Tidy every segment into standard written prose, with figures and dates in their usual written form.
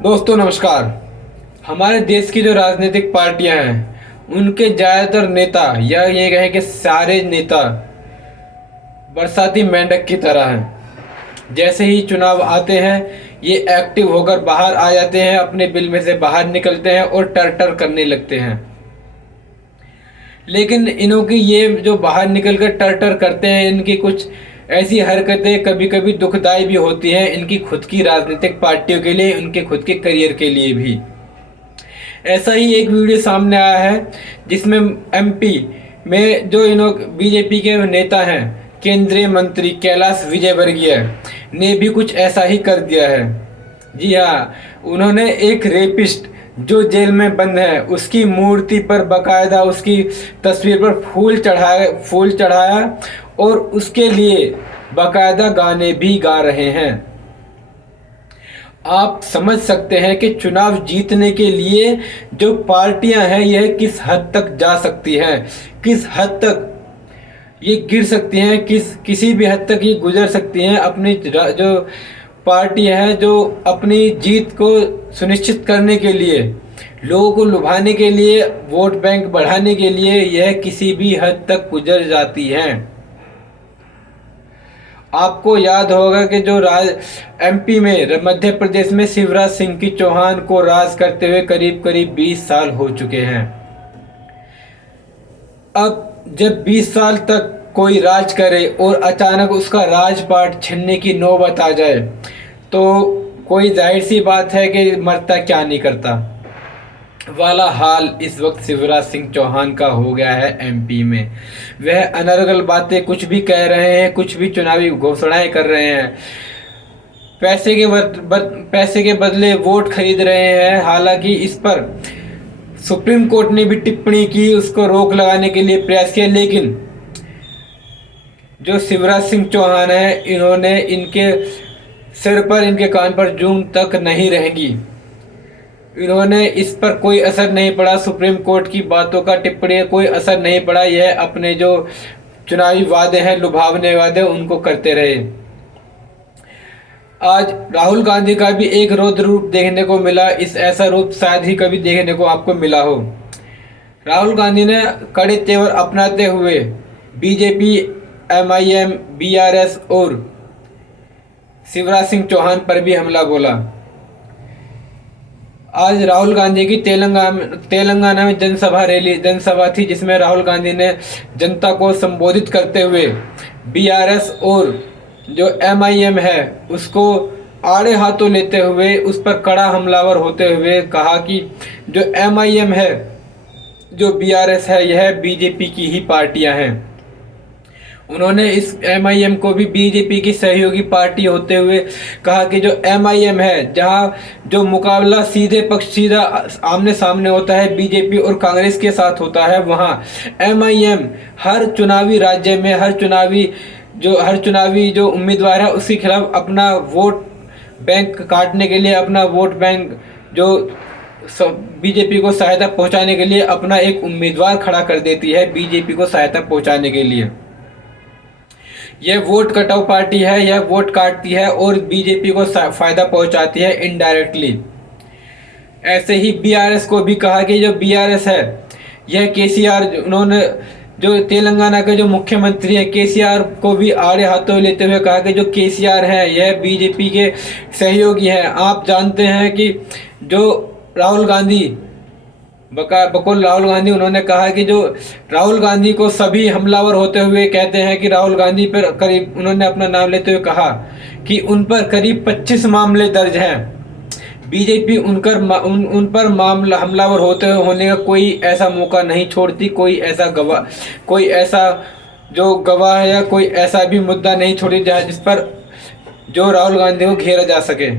दोस्तों नमस्कार। हमारे देश की जो राजनीतिक पार्टियां हैं उनके ज़्यादातर नेता या ये कहें कि सारे नेता बरसाती मेंढक की तरह हैं। जैसे ही चुनाव आते हैं ये एक्टिव होकर बाहर आ जाते हैं, अपने बिल में से बाहर निकलते हैं और टर टर करने लगते हैं। लेकिन इन्हों की ये जो बाहर निकल कर टर टर करते हैं, इनकी कुछ ऐसी हरकतें कभी कभी दुखदाई भी होती हैं, इनकी खुद की राजनीतिक पार्टियों के लिए, उनके खुद के करियर के लिए भी। ऐसा ही एक वीडियो सामने आया है जिसमें एमपी में जो इन्हों बीजेपी के नेता हैं, केंद्रीय मंत्री कैलाश विजयवर्गीय ने भी कुछ ऐसा ही कर दिया है। जी हाँ, उन्होंने एक रेपिस्ट जो जेल में बंद है उसकी मूर्ति पर बकायदा उसकी तस्वीर पर फूल चढ़ाया और उसके लिए बकायदा गाने भी गा रहे हैं। आप समझ सकते हैं कि चुनाव जीतने के लिए जो पार्टियां हैं यह किस हद तक जा सकती हैं, किस हद तक ये गिर सकती हैं, किसी भी हद तक ये गुजर सकती हैं। अपनी जो पार्टी है जो अपनी जीत को सुनिश्चित करने के लिए, लोगों को लुभाने के लिए, वोट बैंक बढ़ाने के लिए यह किसी भी हद तक गुजर जाती हैं। आपको याद होगा कि जो एमपी में, मध्य प्रदेश में शिवराज सिंह की चौहान को राज करते हुए करीब करीब 20 साल हो चुके हैं। अब जब 20 साल तक कोई राज करे और अचानक उसका राजपाट छीनने की नौबत आ जाए तो कोई जाहिर सी बात है कि मरता क्या नहीं करता वाला हाल इस वक्त शिवराज सिंह चौहान का हो गया है एमपी में। वह अनर्गल बातें कुछ भी कह रहे हैं, कुछ भी चुनावी घोषणाएं कर रहे हैं, पैसे के बदले वोट खरीद रहे हैं। हालांकि इस पर सुप्रीम कोर्ट ने भी टिप्पणी की, उसको रोक लगाने के लिए प्रयास किया, लेकिन जो शिवराज सिंह चौहान है इन्होंने इनके सिर पर, इनके कान पर जूं तक नहीं रहेंगी। इन्होंने इस पर कोई असर नहीं पड़ा, सुप्रीम कोर्ट की बातों का, टिप्पणी कोई असर नहीं पड़ा। यह अपने जो चुनावी वादे हैं, लुभावने वादे, उनको करते रहे। आज राहुल गांधी का भी एक रौद्र रूप देखने को मिला। इस ऐसा रूप शायद ही कभी देखने को आपको मिला हो। राहुल गांधी ने कड़े तेवर अपनाते हुए बीजेपी, एमआईएम, बीआरएस और शिवराज सिंह चौहान पर भी हमला बोला। आज राहुल गांधी की तेलंगाना में जनसभा थी जिसमें राहुल गांधी ने जनता को संबोधित करते हुए बीआरएस और जो एमआईएम है उसको आड़े हाथों लेते हुए उस पर कड़ा हमलावर होते हुए कहा कि जो एमआईएम है, जो बीआरएस है, यह बीजेपी की ही पार्टियां हैं। उन्होंने इस एमआईएम को भी बीजेपी की सहयोगी पार्टी होते हुए कहा कि जो एमआईएम है, जहां जो मुकाबला सीधा आमने सामने होता है बीजेपी और कांग्रेस के साथ होता है, वहां एमआईएम हर चुनावी राज्य में, हर चुनावी जो उम्मीदवार है उसके खिलाफ अपना वोट बैंक काटने के लिए, अपना वोट बैंक जो बीजेपी को सहायता पहुंचाने के लिए अपना एक उम्मीदवार खड़ा कर देती है बीजेपी को सहायता पहुंचाने के लिए। यह वोट कटाऊ पार्टी है, यह वोट काटती है और बीजेपी को फायदा पहुंचाती है इनडायरेक्टली। ऐसे ही बीआरएस को भी कहा कि जो बीआरएस है यह केसीआर, उन्होंने जो तेलंगाना के जो मुख्यमंत्री है केसीआर को भी आड़े हाथों लेते हुए कहा कि जो केसीआर है यह बीजेपी के सहयोगी हैं। आप जानते हैं कि जो राहुल गांधी, बकौल राहुल गांधी, उन्होंने कहा कि जो राहुल गांधी को सभी हमलावर होते हुए कहते हैं कि राहुल गांधी पर करीब, उन्होंने अपना नाम लेते हुए कहा कि उन पर करीब 25 मामले दर्ज हैं। बीजेपी उन पर मामला हमलावर होने का कोई ऐसा मौका नहीं छोड़ती, कोई ऐसा जो गवाह है या कोई ऐसा भी मुद्दा नहीं छोड़ी जिस पर जो राहुल गांधी को घेरा जा सके।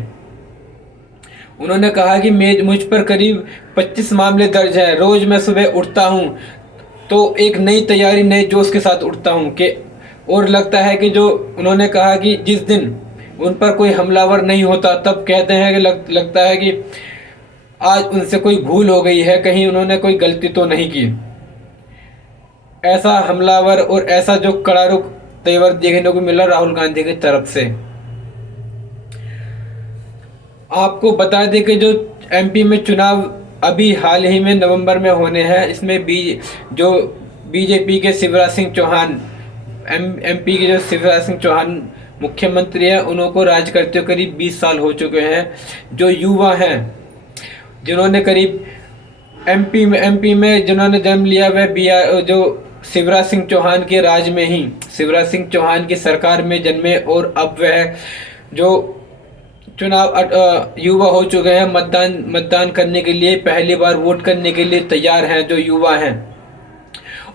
उन्होंने कहा कि मुझ पर करीब 25 मामले दर्ज हैं। रोज मैं सुबह उठता हूं तो एक नई तैयारी, नए जोश के साथ उठता हूं कि, और लगता है कि जो उन्होंने कहा कि जिस दिन उन पर कोई हमलावर नहीं होता तब कहते हैं कि लगता है कि आज उनसे कोई भूल हो गई है, कहीं उन्होंने कोई गलती तो नहीं की। ऐसा हमलावर और ऐसा जो कड़ा रुख तेवर देखने को मिला राहुल गांधी की तरफ से। आपको बता दें कि जो एमपी में चुनाव अभी हाल ही में नवंबर में होने हैं, इसमें जो बीजेपी के शिवराज सिंह चौहान, एमपी के जो शिवराज सिंह चौहान मुख्यमंत्री हैं, उनको राज करते हुए करीब 20 साल हो चुके हैं। जो युवा हैं जिन्होंने करीब एमपी में जिन्होंने जन्म लिया, वह जो शिवराज सिंह चौहान के राज में ही, शिवराज सिंह चौहान की सरकार में जन्मे, और अब वह जो चुनाव युवा हो चुके हैं, मतदान करने के लिए, पहली बार वोट करने के लिए तैयार हैं। जो युवा हैं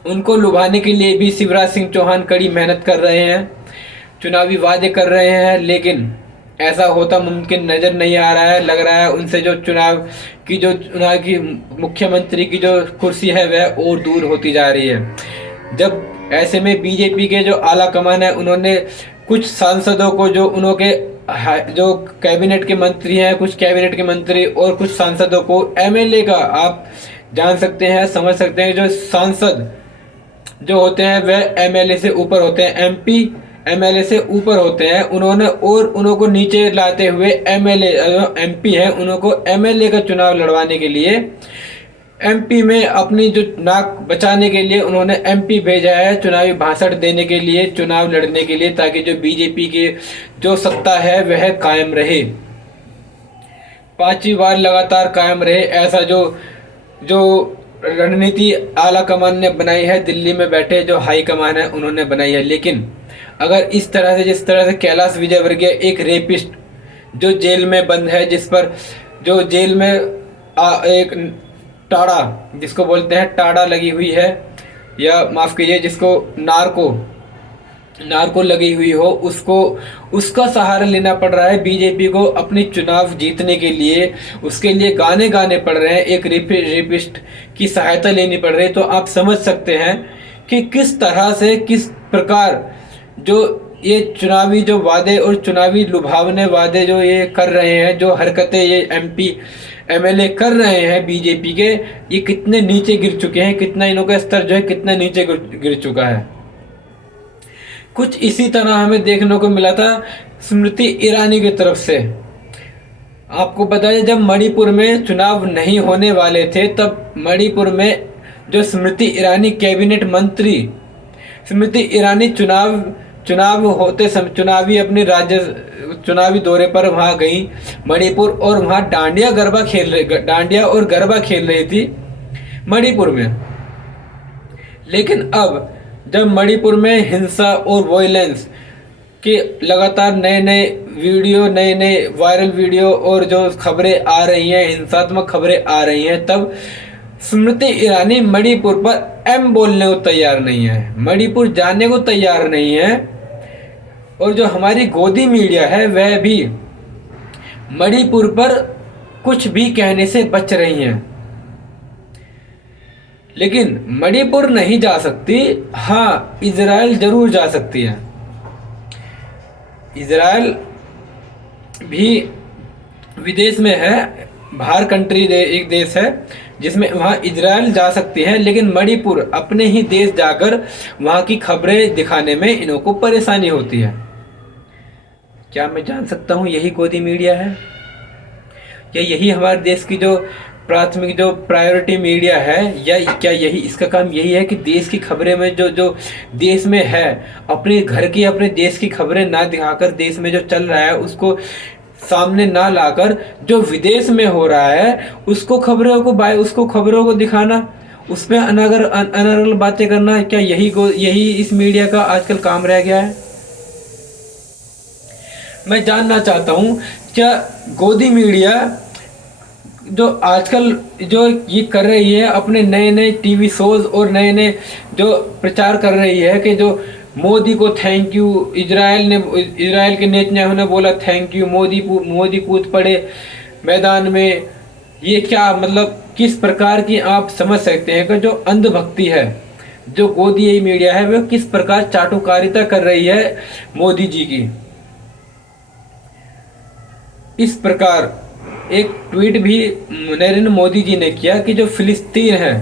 उनको लुभाने के लिए भी शिवराज सिंह चौहान कड़ी मेहनत कर रहे हैं, चुनावी वादे कर रहे हैं, लेकिन ऐसा होता मुमकिन नज़र नहीं आ रहा है। लग रहा है उनसे जो चुनाव की मुख्यमंत्री की जो कुर्सी है वह और दूर होती जा रही है। जब ऐसे में बीजेपी के जो आला कमान है, उन्होंने कुछ सांसदों को, जो कैबिनेट के मंत्री हैं, कुछ कैबिनेट के मंत्री और कुछ सांसदों को एमएलए का, आप जान सकते हैं, समझ सकते हैं, जो सांसद जो होते हैं वह एमएलए से ऊपर होते हैं, एमपी एमएलए से ऊपर होते हैं। उनको नीचे लाते हुए एमएलए एमपी हैं, उनको एमएलए का चुनाव लड़वाने के लिए, एमपी में अपनी जो नाक बचाने के लिए उन्होंने एमपी भेजा है, चुनावी भाषण देने के लिए, चुनाव लड़ने के लिए, ताकि जो बीजेपी की जो सत्ता है वह कायम रहे, 5वीं बार लगातार कायम रहे। ऐसा जो रणनीति आला कमान ने बनाई है, दिल्ली में बैठे जो हाई कमान है उन्होंने बनाई है। लेकिन अगर इस तरह से, जिस तरह से कैलाश विजयवर्गीय एक रेपिस्ट जो जेल में बंद है, जिस पर जो जेल में एक टाड़ा, जिसको बोलते हैं टाड़ा लगी हुई है, या माफ़ कीजिए जिसको नार्को लगी हुई हो, उसका सहारा लेना पड़ रहा है बीजेपी को अपनी चुनाव जीतने के लिए। उसके लिए गाने गाने पड़ रहे हैं, एक रेपिस्ट की सहायता लेनी पड़ रही है। तो आप समझ सकते हैं कि किस तरह से, किस प्रकार जो ये चुनावी जो वादे और चुनावी लुभावने वादे जो ये कर रहे हैं, जो हरकतें ये एमपी एमएलए कर रहे हैं बीजेपी के, ये कितने नीचे गिर चुके हैं, कितना इनका स्तर जो है कितना नीचे गिर चुका है। कुछ इसी तरह हमें देखने को मिला था स्मृति ईरानी की तरफ से। आपको बताया, जब मणिपुर में चुनाव नहीं होने वाले थे, तब मणिपुर में जो स्मृति ईरानी कैबिनेट मंत्री, स्मृति ईरानी चुनाव होते समय चुनावी दौरे पर वहाँ गई मणिपुर, और वहाँ डांडिया और गरबा खेल रही थी मणिपुर में। लेकिन अब जब मणिपुर में हिंसा और वॉयलेंस के लगातार नए वायरल वीडियो और जो खबरें आ रही हैं, हिंसात्मक खबरें आ रही हैं, तब स्मृति ईरानी मणिपुर पर एम बोलने को तैयार नहीं है, मणिपुर जाने को तैयार नहीं है। और जो हमारी गोदी मीडिया है वह भी मणिपुर पर कुछ भी कहने से बच रही हैं। लेकिन मणिपुर नहीं जा सकती, हाँ इजराइल जरूर जा सकती है। इजराइल भी विदेश में है, बाहर कंट्री एक देश है जिसमें, वहाँ इजराइल जा सकती है। लेकिन मणिपुर अपने ही देश जाकर वहाँ की खबरें दिखाने में इन्हों को परेशानी होती है। क्या मैं जान सकता हूँ यही गोदी मीडिया है, या यही हमारे देश की जो प्राथमिक जो प्रायोरिटी मीडिया है, या क्या यही इसका काम यही है कि देश की खबरें में जो देश में है, अपने घर की, अपने देश की खबरें ना दिखाकर, देश में जो चल रहा है उसको सामने ना लाकर, जो विदेश में हो रहा है उसको खबरों को दिखाना, उसमें अनर्गल बातें करना, क्या यही इस मीडिया का आजकल काम रह गया है? मैं जानना चाहता हूँ, क्या गोदी मीडिया जो आजकल जो ये कर रही है, अपने नए टीवी शोज और नए जो प्रचार कर रही है कि जो मोदी को थैंक यू, इजराइल के नेतन्याहू ने बोला थैंक यू, मोदी कूद पड़े मैदान में, ये क्या मतलब किस प्रकार की आप समझ सकते हैं कि जो अंधभक्ति है, जो गोदी मीडिया है, वह किस प्रकार चाटुकारिता कर रही है मोदी जी की। इस प्रकार एक ट्वीट भी नरेंद्र मोदी जी ने किया कि जो फिलिस्तीन है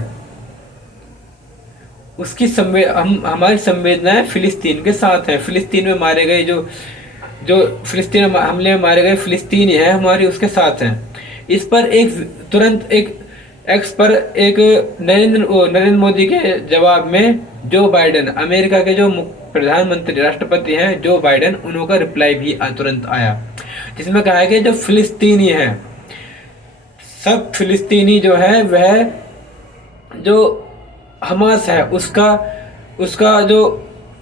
उसकी हमारी संवेदनाएं फिलिस्तीन के साथ हैं। फिलिस्तीन में मारे गए जो जो फिलिस्तीन हमले में मारे गए फिलिस्तीनी हैं हमारी उसके साथ हैं। इस पर एक तुरंत एक एक्स पर एक नरेंद्र मोदी के जवाब में जो बाइडेन, अमेरिका के जो प्रधानमंत्री राष्ट्रपति हैं जो बाइडेन, उनका रिप्लाई भी तुरंत आया, जिसमें कहा है कि जो फिलिस्तीनी हैं, सब फिलिस्तीनी जो है वह जो हमास है उसका उसका जो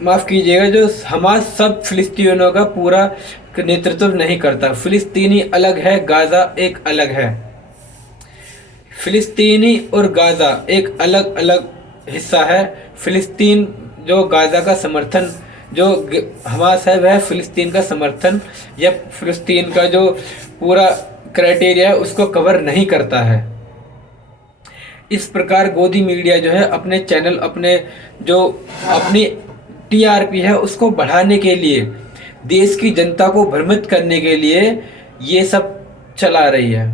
माफ़ कीजिएगा, जो हमास सब फिलिस्तीनियों का पूरा नेतृत्व नहीं करता। फिलिस्तीनी अलग है, गाज़ा एक अलग है। फिलिस्तीनी और गाज़ा एक अलग अलग हिस्सा है। फिलिस्तीन जो गाज़ा का समर्थन, जो हमास है वह फिलिस्तीन का समर्थन या फिलिस्तीन का जो पूरा क्राइटेरिया है उसको कवर नहीं करता है। इस प्रकार गोदी मीडिया जो है अपने चैनल, अपने जो अपनी टीआरपी है उसको बढ़ाने के लिए, देश की जनता को भ्रमित करने के लिए ये सब चला रही है।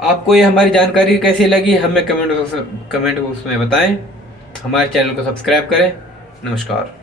आपको ये हमारी जानकारी कैसी लगी हमें कमेंट बॉक्स में बताएं। हमारे चैनल को सब्सक्राइब करें। नमस्कार।